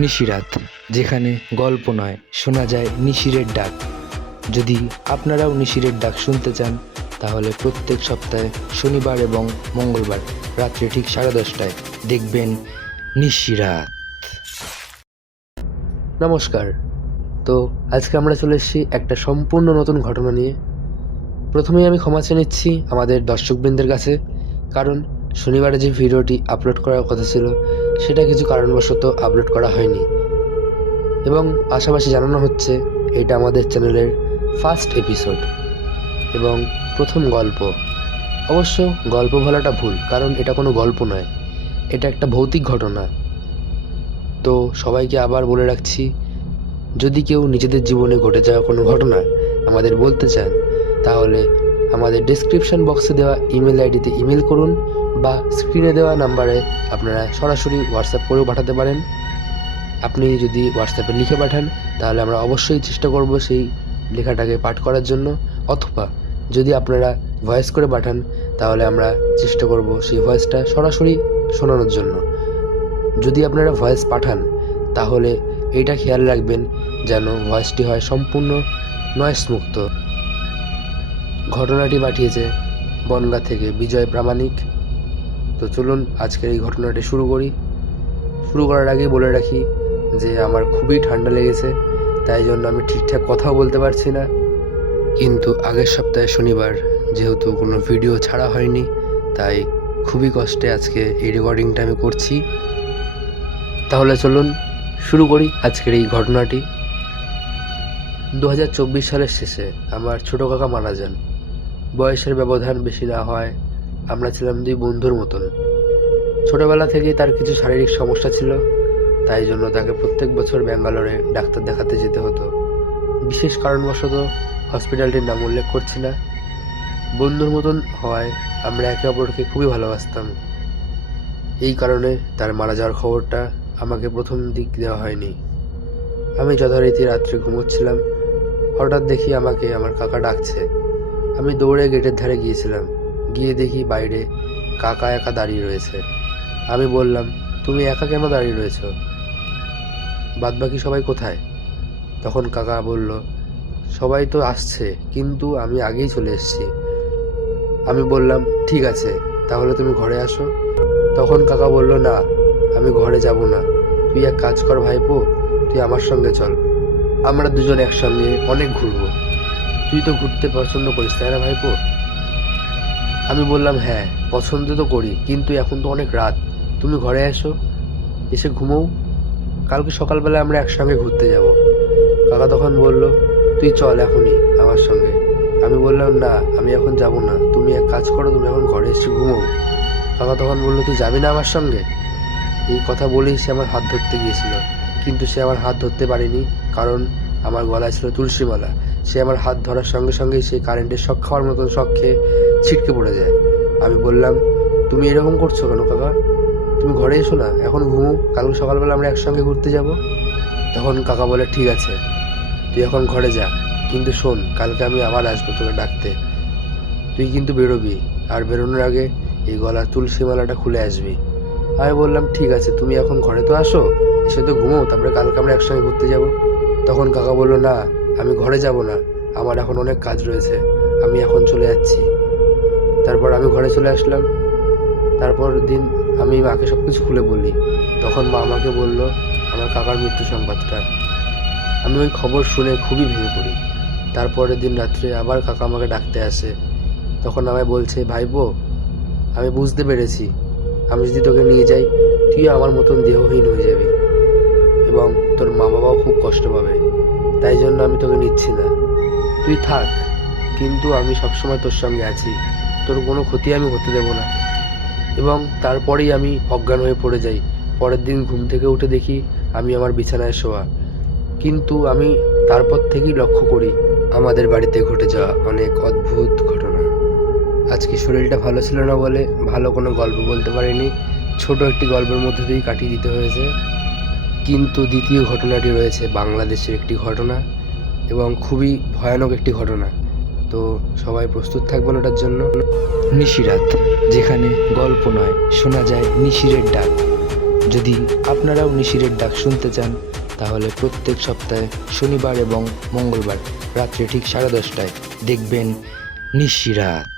নিশিরাত, যেখানে গল্প নয় শোনা যায় নিশিরের ডাক। যদি আপনারাও নিশিরের ডাক শুনতে চান তাহলে প্রত্যেক সপ্তাহে শনিবার এবং মঙ্গলবার রাত্রে ঠিক 10:30টায় দেখবেন নিশিরাত। নমস্কার। তো আজকে আমরা চলে এসেছি একটা সম্পূর্ণ নতুন ঘটনা নিয়ে। প্রথমেই আমি ক্ষমা চেয়ে নিচ্ছি আমাদের দর্শকবৃন্দের কাছে, কারণ শনিবারে যে ভিডিওটি আপলোড করার কথা ছিল সেটা কিছু কারণবশত আপলোড করা হয়নি, এবং পাশাপাশি জানানো হচ্ছে এটা আমাদের চ্যানেলের ফার্স্ট এপিসোড এবং প্রথম গল্প। অবশ্য গল্প বলাটা ভুল, কারণ এটা কোনো গল্প নয়, এটা একটা ভৌতিক ঘটনা। তো সবাইকে আবার বলে রাখছি, যদি কেউ নিজেদের জীবনে ঘটে যাওয়া কোনো ঘটনা আমাদের বলতে চান তাহলে আমাদের ডেসক্রিপশন বক্সে দেওয়া ইমেল আইডিতে ইমেল করুন, বা স্ক্রিনে দেওয়া নাম্বারে আপনারা সরাসরি হোয়াটসঅ্যাপ করেও পাঠাতে পারেন। আপনি যদি হোয়াটসঅ্যাপে লিখে পাঠান তাহলে আমরা অবশ্যই চেষ্টা করব সেই লেখাটাকে পাঠ করার জন্য, অথবা যদি আপনারা ভয়েস করে পাঠান তাহলে আমরা চেষ্টা করব সেই ভয়েসটা সরাসরি শোনানোর জন্য। যদি আপনারা ভয়েস পাঠান তাহলে এইটা খেয়াল রাখবেন যেন ভয়েসটি হয় সম্পূর্ণ নয়েস মুক্ত। ঘটনাটি পাঠিয়েছে বনগাঁ থেকে বিজয় প্রামাণিক। তো চলুন আজকের এই ঘটনাটি শুরু করি। শুরু করার আগেই বলে রাখি যে আমার খুবই ঠান্ডা লেগেছে, তাই জন্য আমি ঠিকঠাক কথাও বলতে পারছি না। কিন্তু আগের সপ্তাহে শনিবার যেহেতু কোনো ভিডিও ছাড়া হয়নি, তাই খুবই কষ্টে আজকে এই রেকর্ডিংটা আমি করছি। তাহলে চলুন শুরু করি আজকের এই ঘটনাটি। 2024 সালের শেষে আমার ছোট কাকা মারা যান। বয়সের ব্যবধান বেশি না হয় আমরা ছিলাম দুই বন্ধুর মতন। ছোটবেলা থেকেই তার কিছু শারীরিক সমস্যা ছিল, তাই জন্য তাকে প্রত্যেক বছর ব্যাঙ্গালোরে ডাক্তার দেখাতে যেতে হতো। বিশেষ কারণবশত হসপিটালটির নাম উল্লেখ করছি না। বন্ধুর মতন হওয়ায় আমরা একে অপরকে খুবই ভালোবাসতাম। এই কারণে তার মারা যাওয়ার খবরটা আমাকে প্রথম দিক দেওয়া হয়নি। আমি যথারীতি রাত্রে ঘুমোচ্ছিলাম, হঠাৎ দেখি আমাকে আমার কাকা ডাকছে। আমি দৌড়ে গেটের ধারে গিয়েছিলাম, গিয়ে দেখি বাইরে কাকা একা দাঁড়িয়ে রয়েছে। আমি বললাম, তুমি একা কেন দাঁড়িয়ে রয়েছ? বাদবাকি সবাই কোথায়? তখন কাকা বলল, সবাই তো আসছে, কিন্তু আমি আগেই চলে এসেছি। আমি বললাম, ঠিক আছে, তাহলে তুমি ঘরে আসো। তখন কাকা বলল, না, আমি ঘরে যাব না। তুই এক কাজ কর ভাইপো, তুই আমার সঙ্গে চল, আমরা দুজন একসঙ্গে অনেক ঘুরবো। তুই তো ঘুরতে পছন্দ করিস, তাই না ভাইপো? আমি বললাম, হ্যাঁ পছন্দ তো করি, কিন্তু এখন তো অনেক রাত, তুমি ঘরে এসো, এসে ঘুমোও, কালকে সকালবেলা আমরা একসঙ্গে ঘুরতে যাব। কাকা তখন বলল, তুই চল এখনই আমার সঙ্গে। আমি বললাম, না আমি এখন যাব না, তুমি এক কাজ করো, তুমি এখন ঘরে এসে ঘুমোও। কাকা তখন বললো, তুই যাবি না আমার সঙ্গে? এই কথা বলেই সে আমার হাত ধরতে গিয়েছিল, কিন্তু সে আমার হাত ধরতে পারেনি, কারণ আমার গলায় ছিল তুলসী মালা। সে আমার হাত ধরার সঙ্গে সঙ্গেই সে কারেন্টের শক খাওয়ার মতন শক খেয়ে ছিটকে পড়ে যায়। আমি বললাম, তুমি এরকম করছো কেন কাকা? তুমি ঘরে এসো না, এখন ঘুমো, কালকে সকালবেলা আমরা একসঙ্গে ঘুরতে যাব। তখন কাকা বলে, ঠিক আছে, তুই এখন ঘরে যা, কিন্তু শোন, কালকে আমি আবার আসবো তোকে ডাকতে। তুই কিন্তু বেরোবি, আর বেরোনোর আগে এই গলার তুলসী মালাটা খুলে আসবি। আমি বললাম, ঠিক আছে, তুমি এখন ঘরে তো আসো, এসে তো ঘুমো, তারপরে কালকে আমরা একসঙ্গে ঘুরতে যাব। তখন কাকা বললো, না আমি ঘরে যাব না, আমার এখন অনেক কাজ রয়েছে, আমি এখন চলে যাচ্ছি। তারপর আমি ঘরে চলে আসলাম। তারপর দিন আমি মাকে সব কিছু খুলে বলি। তখন মা আমাকে বলল আমার কাকার মৃত্যু সংবাদটা। আমি ওই খবর শুনে খুবই ভেঙে পড়ি। তারপরের দিন রাত্রে আবার কাকা আমাকে ডাকতে আসে। তখন আমায় বলছে, ভাইপো, আমি বুঝতে পেরেছি, আমি যদি তোকে নিয়ে যাই তুই আমার মতন দেহহীন হয়ে যাবি এবং তোর মা বাবাও খুব কষ্ট পাবে, তাই জন্য আমি তোকে নিচ্ছি না। তুই থাক, কিন্তু আমি সবসময় তোর সঙ্গে আছি, তোর কোনো ক্ষতি আমি হতে দেব না। এবং তারপরেই আমি অজ্ঞান হয়ে পড়ে যাই। পরের দিন ঘুম থেকে উঠে দেখি আমি আমার বিছানায় শোয়া। কিন্তু আমি তারপর থেকেই লক্ষ্য করি আমাদের বাড়িতে ঘটে যাওয়া অনেক অদ্ভুত ঘটনা। আজকে শরীরটা ভালো ছিল না বলে ভালো কোনো গল্প বলতে পারিনি, ছোট একটি গল্পের মধ্যে দিয়েই কাটিয়ে দিতে হয়েছে। কিন্তু দ্বিতীয় ঘটনাটি রয়েছে বাংলাদেশের একটি ঘটনা এবং খুবই ভয়ানক একটি ঘটনা। তো সবাই প্রস্তুত থাকবেন ওটার জন্য। নিশিরাত, যেখানে গল্প নয় শোনা যায় নিশিরের ডাক। যদি আপনারাও নিশিরের ডাক শুনতে চান তাহলে প্রত্যেক সপ্তাহে শনিবার এবং মঙ্গলবার রাত্রে ঠিক 10:30টায় দেখবেন নিশিরাত।